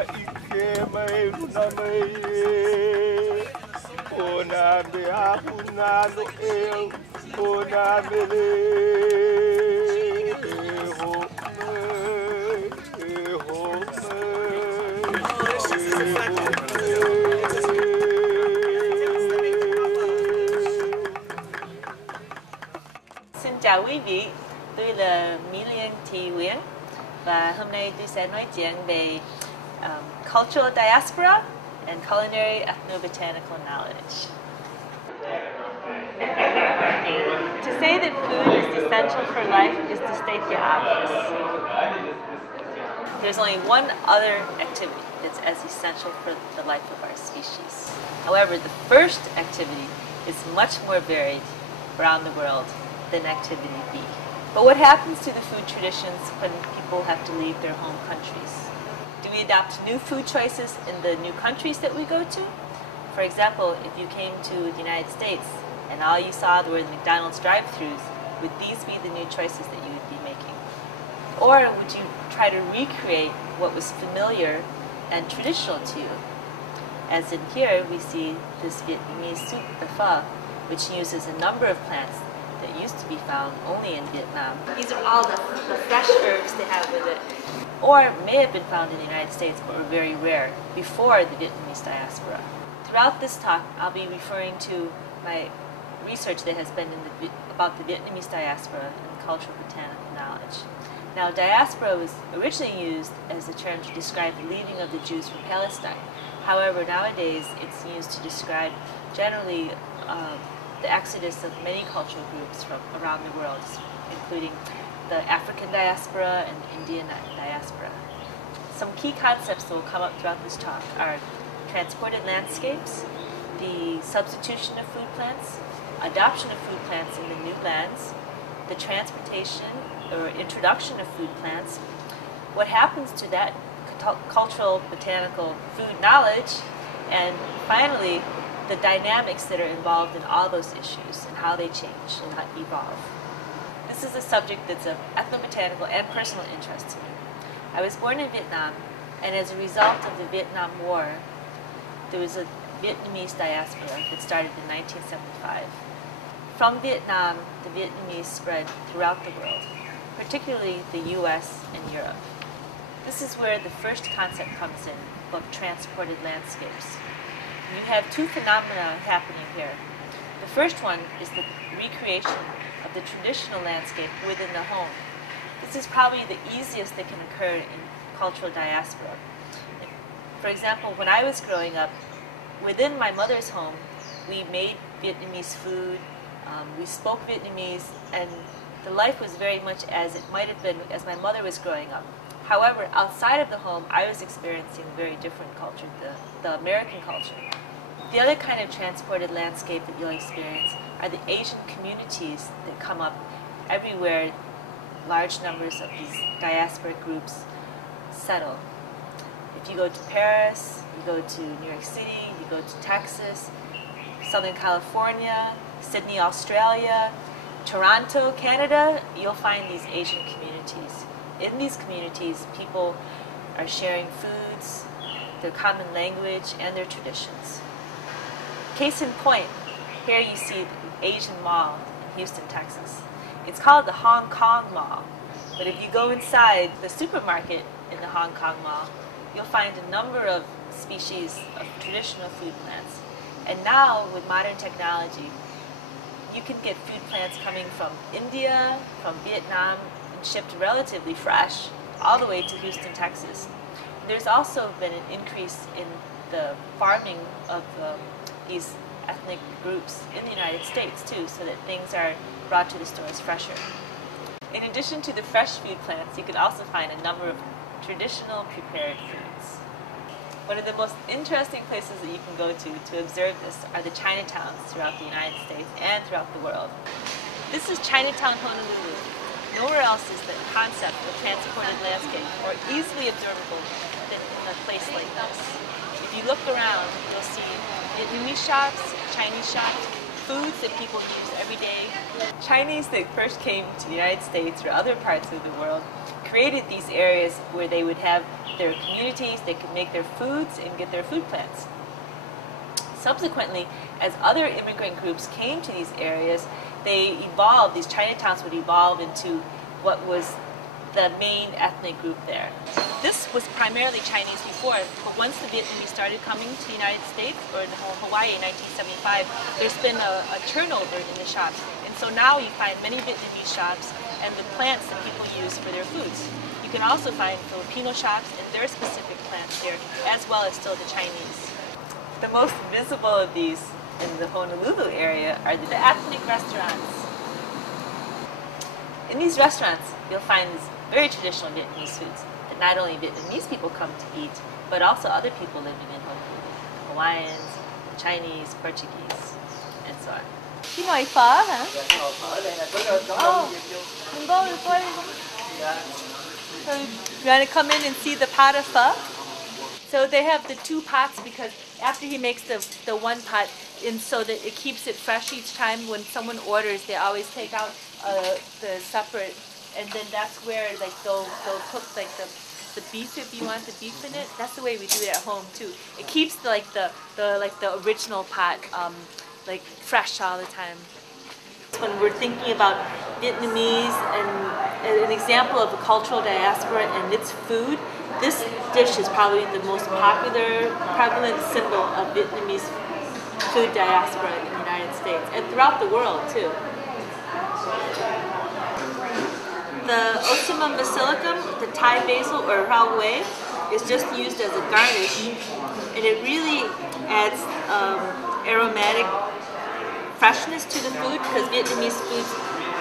Xin chào quý vị, tôi là Lien Nguyen và hôm nay tôi sẽ nói chuyện về cultural diaspora and culinary ethnobotanical knowledge. To say that food is essential for life is to state the obvious. There's only one other activity that's as essential for the life of our species. However, the first activity is much more varied around the world than activity B. But what happens to the food traditions when people have to leave their home countries? Do we adopt new food choices in the new countries that we go to? For example, if you came to the United States and all you saw were the McDonald's drive-thrus, would these be the new choices that you would be making? Or would you try to recreate what was familiar and traditional to you? As in here, we see this Vietnamese soup pho, which uses a number of plants that used to be found only in Vietnam. These are all the fresh herbs they have with it. Or may have been found in the United States but were very rare before the Vietnamese diaspora. Throughout this talk, I'll be referring to my research that has been about the Vietnamese diaspora and cultural botanical knowledge. Now, diaspora was originally used as a term to describe the leaving of the Jews from Palestine. However, nowadays it's used to describe generally the exodus of many cultural groups from around the world, including the African diaspora and Indian diaspora. Some key concepts that will come up throughout this talk are transported landscapes, the substitution of food plants, adoption of food plants in the new lands, the transportation or introduction of food plants, what happens to that cultural botanical food knowledge, and finally, the dynamics that are involved in all those issues and how they change and evolve. This is a subject that's of ethnobotanical and personal interest to me. I was born in Vietnam, and as a result of the Vietnam War, there was a Vietnamese diaspora that started in 1975. From Vietnam, the Vietnamese spread throughout the world, particularly the US and Europe. This is where the first concept comes in of transported landscapes. You have two phenomena happening here. The first one is the recreation of the traditional landscape within the home. This is probably the easiest that can occur in cultural diaspora. For example, when I was growing up, within my mother's home, we made Vietnamese food, we spoke Vietnamese, and the life was very much as it might have been as my mother was growing up. However, outside of the home, I was experiencing a very different culture, the American culture. The other kind of transported landscape that you'll experience are the Asian communities that come up everywhere. Large numbers of these diasporic groups settle. If you go to Paris, you go to New York City, you go to Texas, Southern California, Sydney, Australia, Toronto, Canada, you'll find these Asian communities. In these communities, people are sharing foods, their common language, and their traditions. Case in point, here you see the Asian Mall in Houston, Texas. It's called the Hong Kong Mall, but if you go inside the supermarket in the Hong Kong Mall, you'll find a number of species of traditional food plants. And now, with modern technology, you can get food plants coming from India, from Vietnam, and shipped relatively fresh all the way to Houston, Texas. There's also been an increase in the farming of these ethnic groups in the United States too, so that things are brought to the stores fresher. In addition to the fresh food plants, you can also find a number of traditional prepared foods. One of the most interesting places that you can go to observe this are the Chinatowns throughout the United States and throughout the world. This is Chinatown, Honolulu. Nowhere else is the concept of transported landscape more easily observable than in a place like this. If you look around, you'll see Vietnamese shops, Chinese shops, foods that people use every day. Chinese that first came to the United States or other parts of the world created these areas where they would have their communities, they could make their foods and get their food plants. Subsequently, as other immigrant groups came to these areas, they evolved, these Chinatowns would evolve into what was the main ethnic group there. This was primarily Chinese before, but once the Vietnamese started coming to the United States or Hawaii in 1975, there's been a turnover in the shops. And so now you find many Vietnamese shops and the plants that people use for their foods. You can also find Filipino shops and their specific plants here, as well as still the Chinese. The most visible of these in the Honolulu area are the ethnic restaurants. In these restaurants, you'll find these very traditional Vietnamese foods that not only Vietnamese people come to eat, but also other people living in Honolulu. Hawaiians, Chinese, Portuguese, and so on. Cái nồi phở hả? So you want to come in and see the pot of pho? So they have the two pots because after he makes the one pot, and so that it keeps it fresh each time when someone orders, they always take out the separate, and then that's where like they'll cook like the beef if you want the beef in it. That's the way we do it at home too. It keeps the original pot like fresh all the time. When we're thinking about Vietnamese and an example of a cultural diaspora and its food, this dish is probably the most popular, prevalent symbol of Vietnamese food diaspora in the United States and throughout the world too. The Ocimum basilicum, the Thai basil or rau hue, is just used as a garnish, and it really adds aromatic freshness to the food because Vietnamese foods,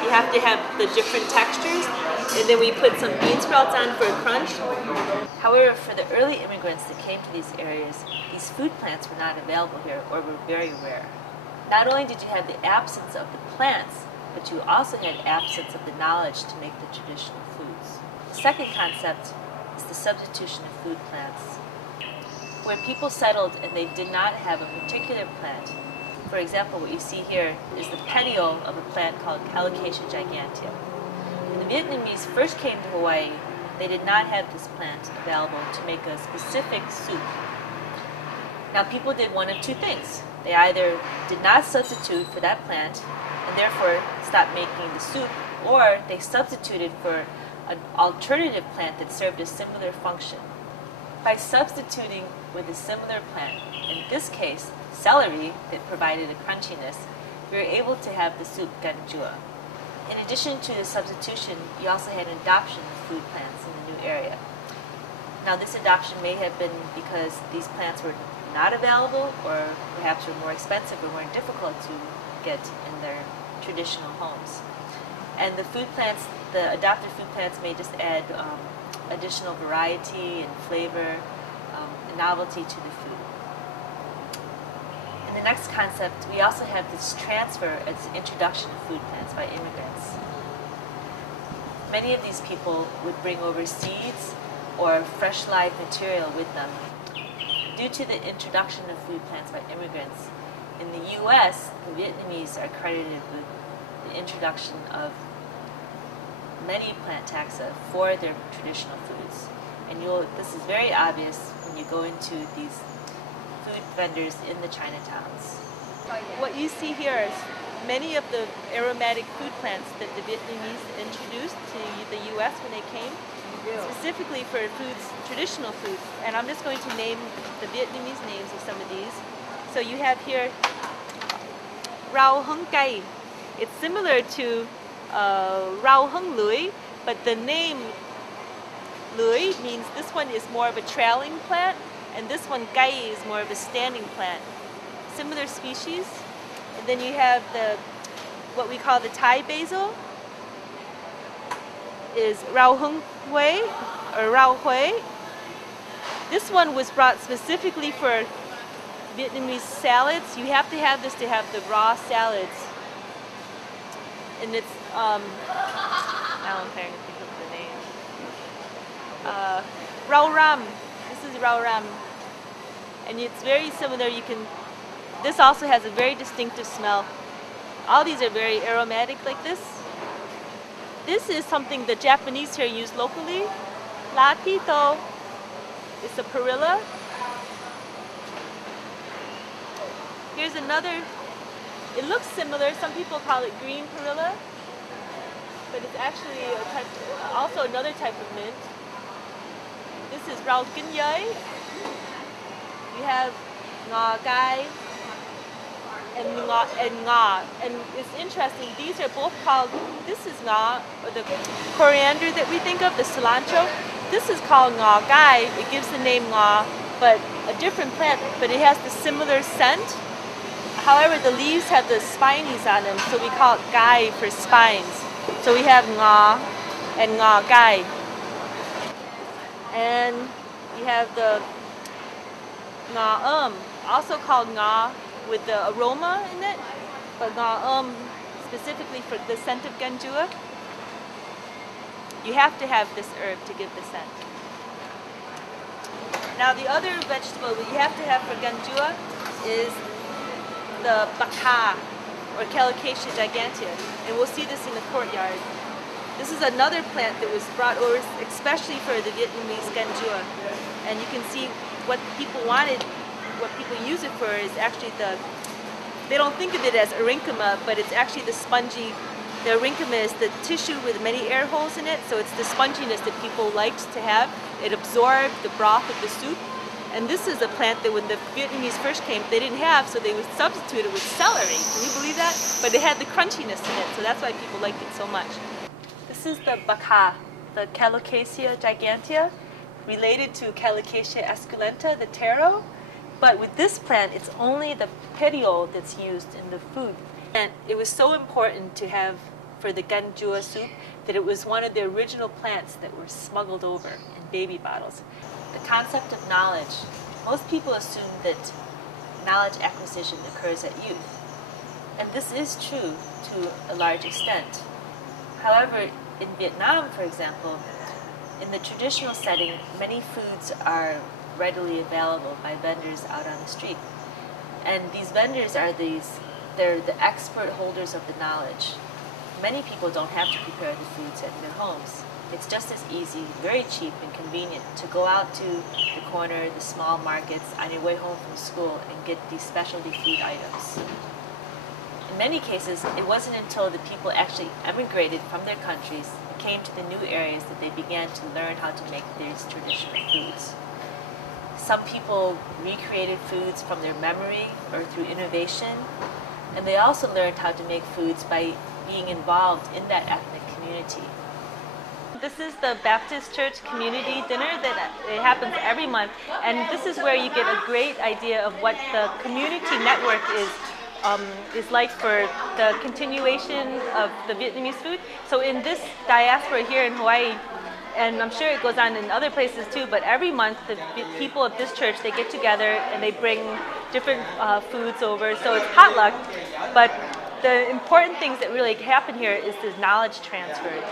you have to have the different textures, and then we put some bean sprouts on for a crunch. However, for the early immigrants that came to these areas, these food plants were not available here or were very rare. Not only did you have the absence of the plants, but you also had absence of the knowledge to make the traditional foods. The second concept is the substitution of food plants. Where people settled and they did not have a particular plant, for example, what you see here is the petiole of a plant called Colocasia gigantea. When the Vietnamese first came to Hawaii, they did not have this plant available to make a specific soup. Now people did one of two things. They either did not substitute for that plant and therefore stopped making the soup, or they substituted for an alternative plant that served a similar function. By substituting with a similar plant, in this case celery that provided a crunchiness, we were able to have the soup ganjua. In addition to the substitution, you also had an adoption of food plants in the new area. Now this adoption may have been because these plants were not available or perhaps were more expensive or more difficult to get in their traditional homes. And the food plants, the adopted food plants may just add additional variety and flavor and novelty to the food. In the next concept, we also have this transfer as introduction of food plants by immigrants. Many of these people would bring over seeds or fresh live material with them. Due to the introduction of food plants by immigrants, in the U.S., the Vietnamese are credited with the introduction of many plant taxa for their traditional foods. And this is very obvious when you go into these food vendors in the Chinatowns. What you see here is many of the aromatic food plants that the Vietnamese introduced to the U.S. when they came, specifically for foods, traditional foods. And I'm just going to name the Vietnamese names of some of these. So you have here rau hung cay. It's similar to rau hung lui, but the name lui means this one is more of a trailing plant, and this one cay is more of a standing plant. Similar species. And then you have what we call the Thai basil, is rau hung hue or rau hue. This one was brought specifically for Vietnamese salads. You have to have this to have the raw salads. And it's, now I'm trying to think of the name. Rau ram. This is rau ram. And it's very similar. This also has a very distinctive smell. All these are very aromatic like this. This is something the Japanese here use locally. Latito is a perilla. Here's another, it looks similar, some people call it green perilla, but it's actually a type, also another type of mint. This is rau kinh giấy. You have ngò gai and ngò. And it's interesting, these are both called, this is ngò, or the coriander that we think of, the cilantro. This is called ngò gai. It gives the name ngò, but a different plant, but it has the similar scent. However, the leaves have the spinies on them, so we call it gai for spines. So we have ngò and ngò gai. And you have the ngò also called ngò with the aroma in it, but ngò specifically for the scent of ganjua. You have to have this herb to give the scent. Now the other vegetable that you have to have for ganjua is the baka, or Calicacia gigantea, and we'll see this in the courtyard. This is another plant that was brought over especially for the Vietnamese ganjua, and you can see what people wanted, what people use it for is actually they don't think of it as arenchyma, but it's actually the spongy, the arenchyma is the tissue with many air holes in it, so it's the sponginess that people liked to have. It absorbed the broth of the soup. And this is a plant that when the Vietnamese first came, they didn't have, so they would substitute it with celery. Can you believe that? But it had the crunchiness in it, so that's why people liked it so much. This is the baka, the Calicacia gigantea, related to Calicacia esculenta, the taro. But with this plant, it's only the petiole that's used in the food. And it was so important to have for the ganjua soup that it was one of the original plants that were smuggled over in baby bottles. The concept of knowledge. Most people assume that knowledge acquisition occurs at youth. And this is true to a large extent. However, in Vietnam, for example, in the traditional setting, many foods are readily available by vendors out on the street. And these vendors are they're the expert holders of the knowledge. Many people don't have to prepare the foods at their homes. It's just as easy, very cheap and convenient to go out to the corner, the small markets on your way home from school and get these specialty food items. In many cases, it wasn't until the people actually emigrated from their countries, came to the new areas, that they began to learn how to make these traditional foods. Some people recreated foods from their memory or through innovation, and they also learned how to make foods by being involved in that ethnic community. This is the Baptist Church community dinner that it happens every month, and this is where you get a great idea of what the community network is like for the continuation of the Vietnamese food. So in this diaspora here in Hawaii, and I'm sure it goes on in other places too, but every month the people of this church, they get together and they bring different foods over, so it's potluck, but the important things that really happen here is this knowledge transfer.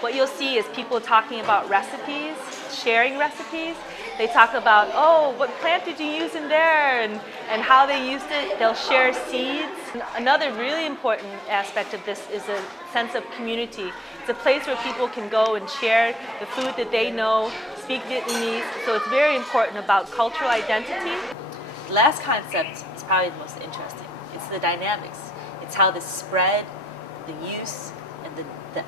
What you'll see is people talking about recipes, sharing recipes. They talk about, oh, what plant did you use in there, and how they used it. They'll share seeds. Another really important aspect of this is a sense of community. It's a place where people can go and share the food that they know, speak Vietnamese, so it's very important about cultural identity. The last concept is probably the most interesting. It's the dynamics. It's how the spread, the use, and the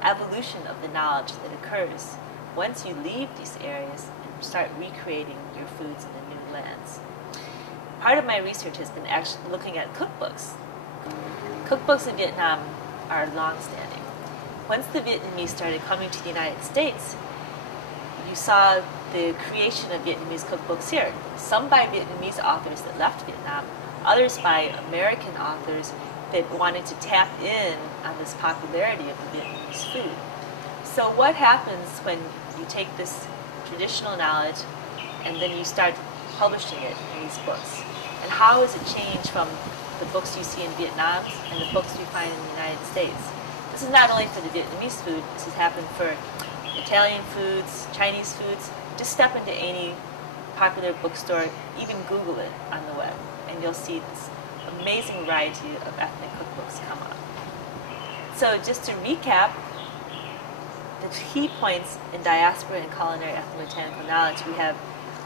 evolution of the knowledge that occurs once you leave these areas and start recreating your foods in the new lands. Part of my research has been actually looking at cookbooks. Cookbooks in Vietnam are long-standing. Once the Vietnamese started coming to the United States, you saw the creation of Vietnamese cookbooks here. Some by Vietnamese authors that left Vietnam, others by American authors that wanted to tap in on this popularity of the Vietnamese food. So what happens when you take this traditional knowledge and then you start publishing it in these books? And how has it changed from the books you see in Vietnam and the books you find in the United States? This is not only for the Vietnamese food, this has happened for Italian foods, Chinese foods. Just step into any popular bookstore, even Google it on the web, and you'll see this amazing variety of ethnic cookbooks come up. So just to recap, the key points in diaspora and culinary ethnobotanical knowledge, we have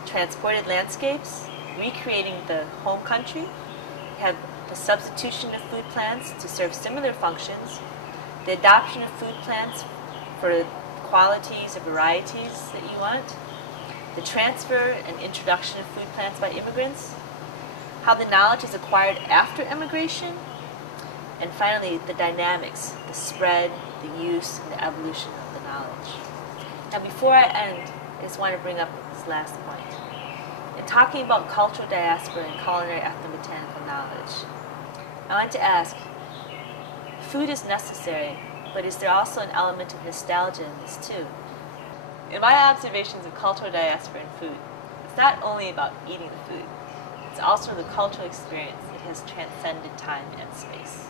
transported landscapes, recreating the home country, we have the substitution of food plants to serve similar functions, the adoption of food plants for qualities or varieties that you want, the transfer and introduction of food plants by immigrants, how the knowledge is acquired after immigration, and finally the dynamics, the spread, the use, and the evolution of the knowledge. Now before I end, I just want to bring up this last point. In talking about cultural diaspora and culinary ethnobotanical knowledge, I want to ask, food is necessary, but is there also an element of nostalgia in this too? In my observations of cultural diaspora and food, it's not only about eating the food, it's also the cultural experience that has transcended time and space.